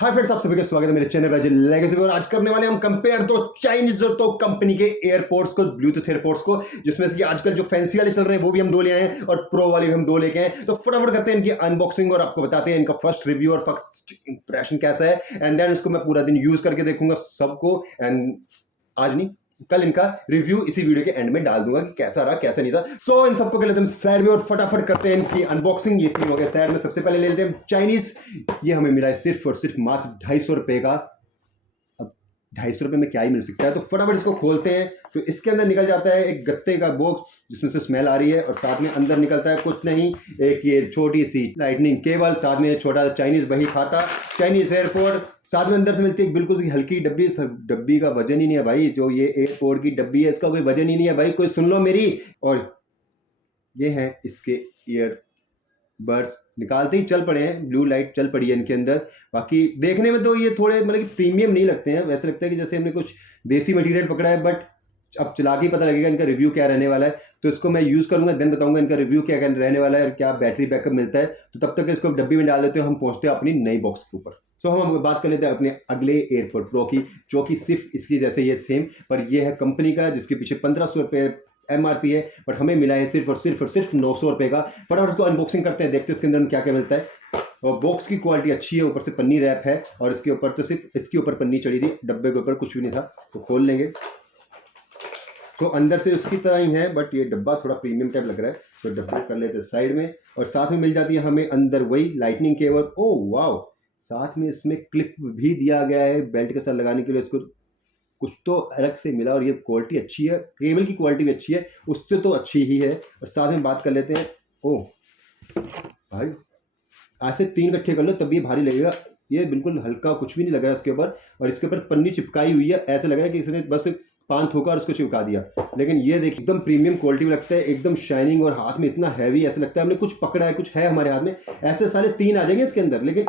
Hi friends, आप सभी का स्वागत है मेरे चैनल पर लेगेसी और आज करने वाले हम कंपेयर दो चाइनीज तो कंपनी के एयरपोर्ट्स को, ब्लूटूथ एयरपोर्ट्स को, जिसमें से आजकल जो फैंसी वाले चल रहे हैं वो भी हम दो ले आए हैं और प्रो वाले भी हम दो लेके आए। तो फटाफट करते हैं इनकी अनबॉक्सिंग और आपको बताते हैं इनका फर्स्ट रिव्यू और फर्स्ट इंप्रेशन कैसा है। एंड देन इसको मैं पूरा दिन यूज करके देखूंगा सबको, एंड आज नहीं कल इनका रिव्यू इसी वीडियो के एंड में डाल दूंगा कि कैसा रहा कैसा नहीं था। सो इन सबको लेते हैं साइड में और फटाफट करते हैं इनकी अनबॉक्सिंग। ये तीन हो गए साइड में। सबसे पहले ले लेते हैं चाइनीज। ये हमें मिला है सिर्फ और सिर्फ मात्र 250 रुपए का। अब 250 रुपए में क्या ही मिल सकता है, तो फटाफट इसको खोलते हैं। तो इसके अंदर निकल जाता है एक गत्ते का बॉक्स जिसमें से स्मेल आ रही है, और साथ में अंदर निकलता है कुछ नहीं, एक ये छोटी सी लाइटनिंग केबल, साथ में छोटा चाइनीज बही खाता, चाइनीज एयरपोर्ट, साथ में अंदर से मिलती है एक बिल्कुल सी हल्की डब्बी। डब्बी का वजन ही नहीं है भाई, जो ये एयरपोर्ट की डब्बी है इसका कोई वजन ही नहीं है भाई, कोई सुन लो मेरी। और ये है इसके ईयर बर्ड्स, निकालते ही चल पड़े हैं, ब्लू लाइट चल पड़ी है इनके अंदर। बाकी देखने में तो ये थोड़े मतलब कि प्रीमियम नहीं लगते हैं, वैसे लगता है कि जैसे हमने कुछ देसी मटेरियल पकड़ा है, बट अब चला के पता लगेगा इनका रिव्यू क्या रहने वाला है। तो इसको मैं यूज करूंगा, देन बताऊंगा इनका रिव्यू क्या रहने वाला है और क्या बैटरी बैकअप मिलता है। तो तब तक इसको डब्बी में डाल देते हैं, हम पहुंचते हैं अपनी नई बॉक्स के ऊपर। सो हम बात कर लेते हैं अपने अगले एयरपोर्ट प्रो की, जो कि सिर्फ इसकी जैसे ये सेम, पर ये है कंपनी का जिसके पीछे 1500 रुपये MRP है, बट हमें मिला है सिर्फ और सिर्फ 900 रुपये का। फटाफट इसको अनबॉक्सिंग करते हैं, देखते हैं इसके अंदर क्या क्या मिलता है। और बॉक्स की क्वालिटी अच्छी है, ऊपर से पन्नी रैप है, और इसके ऊपर तो सिर्फ इसके ऊपर पन्नी चढ़ी थी, डब्बे के ऊपर कुछ भी नहीं था। तो खोल लेंगे तो अंदर से उसकी तरह ही है, बट ये डब्बा थोड़ा प्रीमियम टाइप लग रहा है। तो डब्बे कर लेते हैं साइड में, और साथ में मिल जाती है हमें अंदर वही लाइटनिंग केबल। ओह वाओ, साथ में इसमें क्लिप भी दिया गया है बेल्ट के साथ लगाने के लिए। इसको कुछ तो अलग से मिला, और ये क्वालिटी अच्छी है, केबल की क्वालिटी भी अच्छी है, उससे तो अच्छी ही है। और साथ में बात कर लेते हैं, ओह भाई ऐसे 3 इकट्ठे कर लो तब ये भारी लगेगा। ये बिल्कुल हल्का, कुछ भी नहीं लग रहा है इसके ऊपर, और इसके ऊपर पन्नी चिपकाई हुई है, ऐसा लग रहा है कि इसने बस पान थोका और उसको चिपका दिया। लेकिन ये देखिए एकदम प्रीमियम क्वालिटी में लगता है, एकदम शाइनिंग, और हाथ में इतना हैवी, ऐसा लगता है हमने कुछ पकड़ा है, कुछ है हमारे हाथ में। ऐसे सारे 3 आ जाएंगे इसके अंदर, लेकिन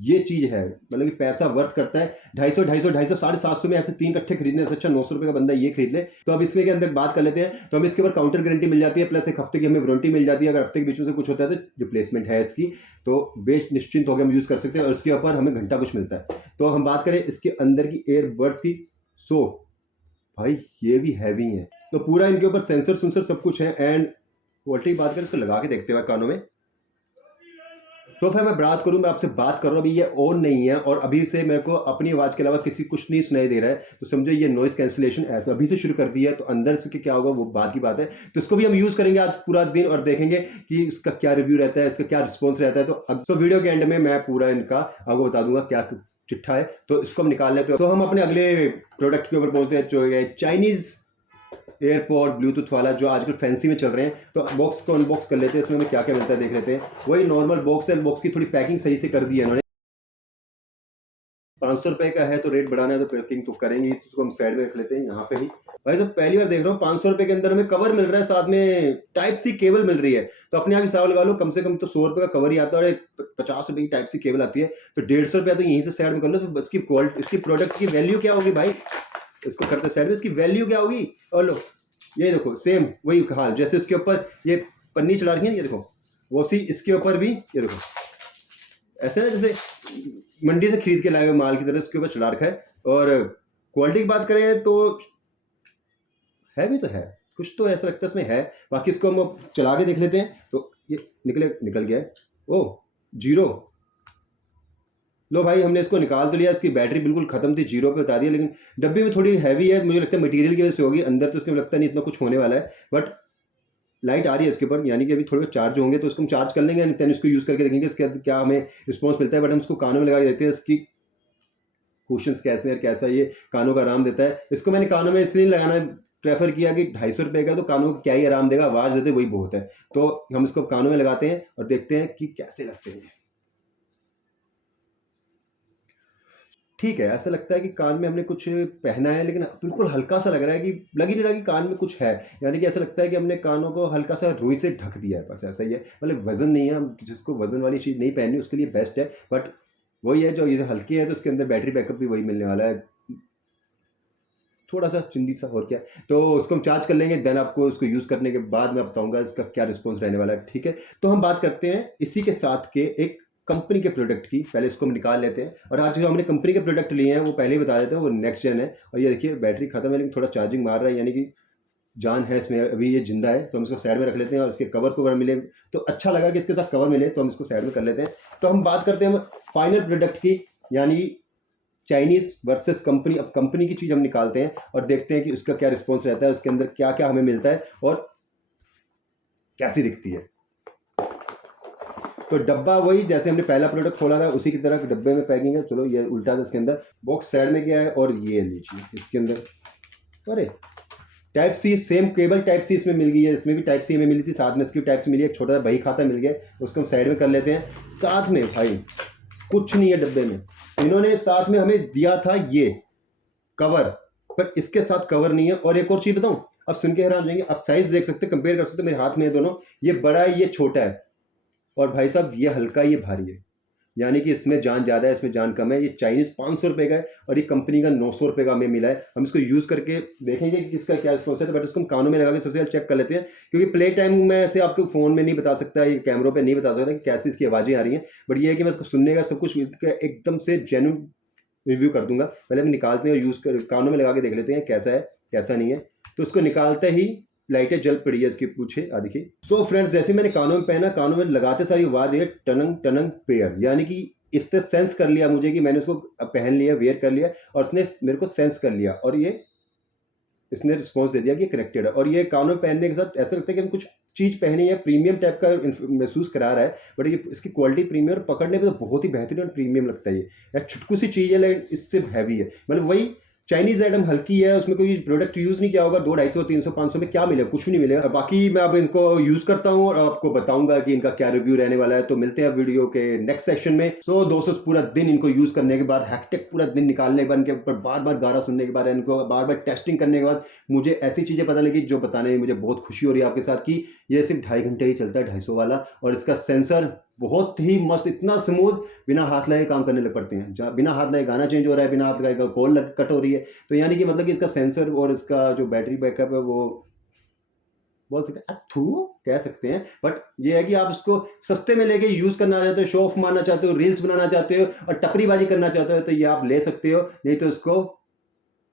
ये चीज है मतलब कि पैसा वर्थ करता है। 250 750 में ऐसे 3 इकट्ठे खरीदने से अच्छा 900 रुपए का बंदा ये खरीद ले। तो अब इसमें के अंदर बात कर लेते हैं। तो हम इसके ऊपर काउंटर गारंटी मिल जाती है, प्लस 1 हफ्ते की हमें वारंटी मिल जाती है। अगर हफ्ते के बीच में से कुछ होता है तो रिप्लेसमेंट है इसकी, तो बेच निश्चिंत होकर हम यूज कर सकते हैं। और उसके ऊपर हमें घंटा कुछ मिलता है। तो हम बात करें इसके अंदर की एयरबड्स की, सो भाई ये भी हैवी है, तो पूरा इनके ऊपर सेंसर सुंसर सब कुछ है। एंड क्वालिटी की बात करें, इसको लगा के देखते हुए कानों में, तो फिर मैं बात करूं, मैं आपसे बात कर रहा हूं, अभी ये ऑन नहीं है और अभी से मेरे को अपनी आवाज के अलावा किसी कुछ नहीं सुनाई दे रहा है, तो समझो ये नॉइस कैंसिलेशन ऐसा अभी से शुरू कर दिया है। तो अंदर से क्या होगा वो बात की बात है। तो इसको भी हम यूज करेंगे आज पूरा दिन, और देखेंगे कि इसका क्या रिव्यू रहता है, इसका क्या रिस्पॉन्स रहता है। तो अब तो वीडियो के एंड में मैं पूरा इनका आपको बता दूंगा क्या चिट्ठा है। तो इसको हम निकाल लेते हैं। तो हम अपने अगले प्रोडक्ट के ऊपर पहुंचते हैं, जो है चाइनीज एयरपोर्ट ब्लूटूथ वाला, जो आजकल फैंसी में चल रहे हैं। तो बॉक्स को अनबॉक्स कर लेते हैं, इसमें हमें क्या क्या मिलता है देख लेते हैं। वही नॉर्मल बॉक्स है, बॉक्स की थोड़ी पैकिंग सही से कर दी है इन्होंने। 500 रुपए का है तो रेट बढ़ाना है तो पैकिंग तो करेंगे, इसको हम साइड में रख लेते हैं यहाँ पे ही। भाई तो पहली बार देख रहा हूँ 500 रुपए के अंदर हमें कवर मिल रहा है, साथ में टाइप सी केबल मिल रही है। तो अपने आप हिसाब लगा लो, कम से कम तो 100 रुपए का कवर ही आता है, और 50 रुपए की टाइप सी केबल आती है। तो 150 रुपया तो यहीं से साइड में कर लो। तो इसकी क्वालिटी, इसकी प्रोडक्ट की वैल्यू क्या होगी भाई, इसको करते साइड में, इसकी वैल्यू क्या होगी। और लो ये देखो, सेम वही हाल, जैसे इसके ऊपर ये पन्नी चढ़ा रही है, ये देखो वो सी इसके ऊपर भी, ये देखो ऐसे ना जैसे मंडी से खरीद के लाए हुए माल की तरह इसके ऊपर चढ़ा रखा है। और क्वालिटी की बात करें तो है भी, तो है कुछ तो ऐसा लगता है इसमें है। बाकी इसको हम चला के देख लेते हैं। तो ये निकल गया है, ओ जीरो। लो भाई हमने इसको निकाल तो लिया, इसकी बैटरी बिल्कुल खत्म थी, 0 पे बता दिया। लेकिन डब्बी में थोड़ी हैवी है, मुझे लगता है मटेरियल की वजह से होगी, अंदर तो इसमें लगता नहीं इतना कुछ होने वाला है। बट लाइट आ रही है इसके ऊपर, यानी कि अभी थोड़े चार्ज होंगे, तो इसको हम चार्ज कर लेंगे, देन इसको यूज़ करके देखेंगे इसके क्या हमें रिस्पॉन्स मिलता है। बट हम इसको कानों में लगा के देखते हैं इसकी कुशंस कैसे हैं, कैसा ये कानों का आराम देता है। इसको मैंने कानों में इसलिए लगाना प्रेफर किया कि 250 रुपये का, तो कानों को क्या ही आराम देगा, आवाज़ देते वही बहुत है। तो हम इसको कानों में लगाते हैं और देखते हैं कि कैसे लगते हैं। ठीक है, ऐसा लगता है कि कान में हमने कुछ पहना है, लेकिन बिल्कुल हल्का सा लग रहा है, कि लग ही नहीं रहा कि कान में कुछ है। यानी कि ऐसा लगता है कि हमने कानों को हल्का सा रुई से ढक दिया है, बस ऐसा ही है। मतलब वजन नहीं है, हम जिसको वजन वाली चीज़ नहीं पहननी उसके लिए बेस्ट है। बट वही है, जो ये हल्की है तो उसके अंदर बैटरी बैकअप भी वही मिलने वाला है, थोड़ा सा चिंदी सा, और क्या। तो उसको हम चार्ज कर लेंगे, देन आपको उसको यूज़ करने के बाद मैं बताऊंगा इसका क्या रिस्पॉन्स रहने वाला है। ठीक है, तो हम बात करते हैं इसी के साथ के एक कंपनी के प्रोडक्ट की। पहले इसको हम निकाल लेते हैं और आज जो हमने कंपनी के प्रोडक्ट लिए हैं वो पहले ही बता देते हैं, वो नेक्स्ट जेन है। और ये देखिए बैटरी खत्म है लेकिन थोड़ा चार्जिंग मार रहा है, यानी कि जान है इसमें, अभी ये जिंदा है। तो हम इसको साइड में रख लेते हैं और इसके कवर मिले तो अच्छा लगा कि इसके साथ कवर मिले, तो हम इसको साइड में कर लेते हैं। तो हम बात करते हैं फाइनल प्रोडक्ट की, यानी चाइनीज वर्सेस कंपनी। अब कंपनी की चीज़ हम निकालते हैं और देखते हैं कि उसका क्या रिस्पॉन्स रहता है, उसके अंदर क्या क्या हमें मिलता है और कैसी दिखती है। तो डब्बा वही जैसे हमने पहला प्रोडक्ट खोला था उसी की तरह डब्बे में पैकिंग है। चलो ये उल्टा था, इसके अंदर बॉक्स साइड में गया है और ये लीजिए इसके अंदर, अरे type C same cable type C इसमें मिल गई है, इसमें भी टाइप सी हमें मिली थी, साथ में इसकी टाइप सी मिली है, एक छोटा सा बही खाता मिल गया, उसको हम साइड में कर लेते हैं। साथ में भाई कुछ नहीं है डब्बे में, इन्होंने साथ में हमें दिया था ये कवर, पर इसके साथ कवर नहीं है। और एक और चीज बताऊं, अब सुन के हैरान हो जाएंगे, आप साइज देख सकते हैं, कंपेयर कर सकते हैं, मेरे हाथ में है दोनों, ये बड़ा है ये छोटा है, और भाई साहब ये हल्का ये भारी है, यानी कि इसमें जान ज़्यादा है इसमें जान कम है। ये चाइनीज़ 500 रुपये का है और ये कंपनी का 900 रुपये का हमें मिला है। हम इसको यूज़ करके देखेंगे कि इसका क्या रिस्पॉन्स है, बट इसको हम कानों में लगा के सबसे पहले चेक कर लेते हैं, क्योंकि प्ले टाइम मैं ऐसे आपको फ़ोन में नहीं बता सकता, ये कैमरों पे नहीं बता सकता कि कैसी इसकी आवाज़ें आ रही हैं, बट ये है कि मैं इसको सुनने का सब कुछ एकदम से जेन्युइन रिव्यू कर दूंगा। पहले हम निकालते हैं और यूज़ कर कानों में लगा के देख लेते हैं कैसा है कैसा नहीं है। तो उसको निकालते ही लाइटें जल पड़ी है इसकी पूछे आ देखिए। सो फ्रेंड्स, जैसे मैंने कानों में पहना, कानों में लगाते सारी आवाज़ है टनंग टनंग पेयर, यानी कि इसने सेंस कर लिया मुझे कि मैंने उसको पहन लिया, वेयर कर लिया, और उसने मेरे को सेंस कर लिया और ये इसने रिस्पॉन्स दे दिया कि कनेक्टेड है। और ये कानों में पहनने के साथ ऐसा लगता है कि हम कुछ चीज़ पहनी है, प्रीमियम टाइप का महसूस करा रहा है, बट ये इसकी क्वालिटी प्रीमियम और पकड़ने में तो बहुत ही बेहतरीन और प्रीमियम लगता है। ये छुटकू सी चीज़ है लेकिन इससे हैवी है, मतलब वही चाइनीज आइटम हल्की है, उसमें कोई प्रोडक्ट यूज नहीं किया होगा, 200, 250, 300, 500 में क्या मिलेगा, कुछ भी नहीं मिलेगा। बाकी मैं अब इनको यूज करता हूँ और आपको बताऊंगा कि इनका क्या रिव्यू रहने वाला है। तो मिलते हैं वीडियो के नेक्स्ट सेक्शन में। तो दोस्तों पूरा दिन इनको यूज करने के बाद, हैक्टिक पूरा दिन निकालने के बाद, इनके ऊपर बार बार गाना सुनने के बाद, इनको बार बार टेस्टिंग करने के बाद मुझे ऐसी चीजें पता लगी जो बताने में मुझे बहुत खुशी हो रही है आपके साथ, कि ये सिर्फ 2.5 घंटे ही चलता है, 250 वाला, और इसका सेंसर बहुत ही मस्त, इतना स्मूथ, बिना हाथ लगाए काम करने लग पड़ते हैं, बिना हाथ लगाए गाना चेंज हो रहा है, बिना हाथ लगाए कॉल कट हो रही है। तो यानी कि मतलब कि इसका सेंसर और इसका जो बैटरी बैकअप है वो बहुत कह सकते हैं, बट ये है कि आप उसको सस्ते में लेके यूज करना चाहते हो, शो ऑफ मारना चाहते हो, रील्स बनाना चाहते हो और टपरीबाजी करना चाहते हो, तो ये आप ले सकते हो, नहीं तो इसको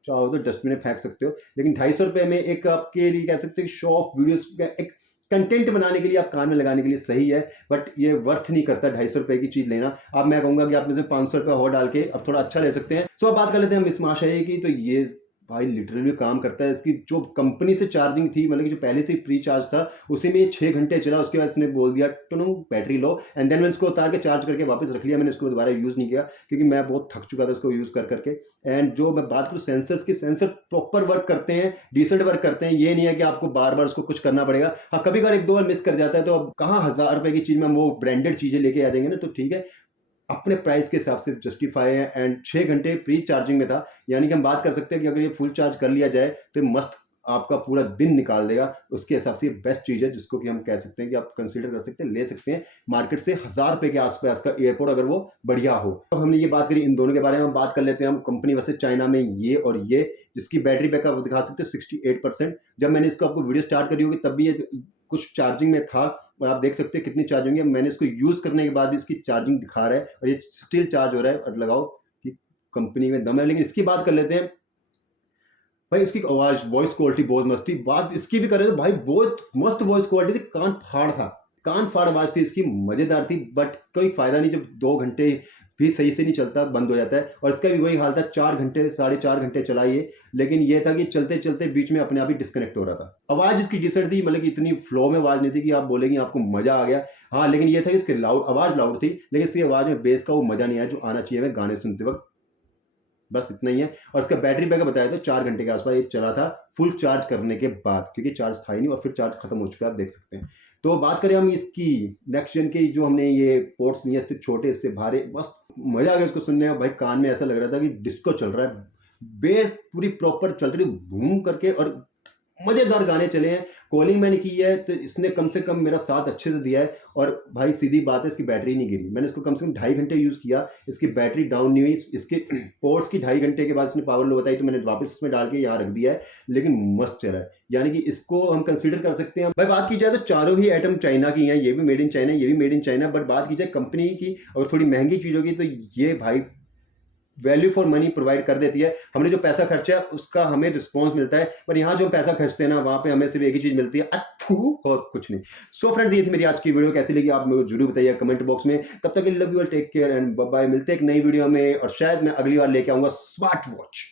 चाहो तो डस्टबिन में फेंक सकते हो। लेकिन 250 रुपये में एक आपके लिए कह सकते हैं शो ऑफ वीडियोस का एक कंटेंट बनाने के लिए, आप कान में लगाने के लिए सही है, बट ये वर्थ नहीं करता 250 रुपये की चीज लेना। अब मैं कहूंगा कि आप में से 500 रुपये और डाल के अब थोड़ा अच्छा ले सकते हैं। सो अब बात कर लेते हैं हम इस महाशय की। तो ये भाई लिटरली काम करता है, इसकी जो कंपनी से चार्जिंग थी, मतलब कि जो पहले से प्री चार्ज था उसी में 6 घंटे चला, उसके बाद इसने बोल दिया two battery low, and then मैं इसको उतार के चार्ज करके वापस रख लिया। मैंने इसको दोबारा यूज़ नहीं किया क्योंकि मैं बहुत थक चुका था इसको यूज़ कर करके। एंड जो मैं बात करूँ सेंसर्स की, सेंसर प्रॉपर वर्क करते हैं, डिसेंट वर्क करते हैं, ये नहीं है कि आपको बार बार उसको कुछ करना पड़ेगा। हाँ कभी बार 1-2 बार मिस कर जाता है, तो अब कहाँ 1000 रुपये की चीज़ में वो ब्रांडेड चीज़ें लेके आ जाएंगे ना, तो ठीक है अपने प्राइस के हिसाब से जस्टिफाई है। एंड 6 घंटे प्री चार्जिंग में था, यानी कि हम बात कर सकते हैं कि अगर ये फुल चार्ज कर लिया जाए तो मस्त आपका पूरा दिन निकाल देगा। उसके हिसाब से बेस्ट चीज़ है, जिसको कि हम कह सकते हैं कि आप कंसीडर कर सकते हैं, ले सकते हैं मार्केट से 1000 रुपये के आसपास का एयरपोर्ट, अगर वो बढ़िया हो। तो हमने ये बात करी, इन दोनों के बारे में बात कर लेते हैं हम। कंपनी वैसे चाइना में ये और ये, जिसकी बैटरी बैकअप दिखा सकते हैं 68%। जब मैंने इसको आपको वीडियो स्टार्ट करी होगी तब भी ये कुछ चार्जिंग में था, और आप देख सकते हैं कितनी चार्जिंग है। मैंने इसको यूज़ करने के बाद भी इसकी चार्जिंग दिखा रहा है और ये स्टिल चार्ज हो रहा है, और लगाओ कि कंपनी में दम है। लेकिन इसकी बात कर लेते हैं भाई, इसकी आवाज़ वॉइस क्वालिटी बहुत मस्त थी। बात इसकी भी करें तो भाई बहुत मस्त वॉइस क्वालिटी थी, कान फाड़ था, कान फाड़ आवाज़ थी इसकी, मज़ेदार थी। बट कोई फ़ायदा नहीं जब 2 घंटे भी सही से नहीं चलता, बंद हो जाता है। और इसका भी वही हाल था, 4 घंटे 4.5 घंटे चला ये, लेकिन ये था कि चलते चलते बीच में अपने आप ही डिस्कनेक्ट हो रहा था। आवाज़ इसकी डिसेंट थी, मतलब कि इतनी फ्लो में आवाज़ नहीं थी कि आप बोलेंगे आपको मज़ा आ गया। हाँ लेकिन ये था कि इसकी आवाज़ लाउड थी, लेकिन इसकी आवाज़ में बेस का वो मज़ा नहीं आया जो आना चाहिए हमें गाने सुनते वक्त। बस इतना ही है। और इसका बैटरी बैकअप बताया तो 4 घंटे के आसपास ये चला था फुल चार्ज करने के बाद, क्योंकि चार्ज था ही नहीं और फिर चार्ज खत्म हो चुका है, आप देख सकते हैं। तो बात करें हम इसकी नेक्स्ट जेन की, जो हमने ये पोर्ट्स लिए, इससे छोटे इससे भारे, मस्त मजा आ गया इसको सुनने में। भाई कान में ऐसा लग रहा था कि डिस्को चल रहा है, बेस पूरी प्रॉपर चल रही घूम करके, और मजेदार गाने चले हैं। कॉलिंग मैंने की है तो इसने कम से कम मेरा साथ अच्छे से दिया है। और भाई सीधी बात है, इसकी बैटरी नहीं गिरी। मैंने इसको कम से कम 2.5 घंटे यूज़ किया, इसकी बैटरी डाउन नहीं हुई। इसके पोर्ट्स की 2.5 घंटे के बाद इसने पावर लो बताई, तो मैंने वापस इसमें डाल के यहाँ रख दिया है, लेकिन मस्त चला है। यानी कि इसको हम कंसीडर कर सकते हैं। भाई बात की जाए तो चारों ही आइटम चाइना की हैं, ये भी मेड इन चाइना, ये भी मेड इन चाइना। बट बात की जाए कंपनी की और थोड़ी महंगी चीज़ों की, तो ये भाई वैल्यू फॉर मनी प्रोवाइड कर देती है। हमने जो पैसा खर्चा है उसका हमें रिस्पॉन्स मिलता है, पर यहाँ जो हम पैसा खर्चते हैं ना, वहाँ पे हमें सिर्फ एक ही चीज़ मिलती है, अथू, और कुछ नहीं। सो फ्रेंड्स, ये थी मेरी आज की वीडियो। कैसी लगी आप मुझे जरूर बताइए कमेंट बॉक्स में। तब तक love you, take care and bye bye. मिलते हैं एक नई वीडियो में, और शायद मैं अगली बार लेके आऊंगा स्मार्ट वॉच।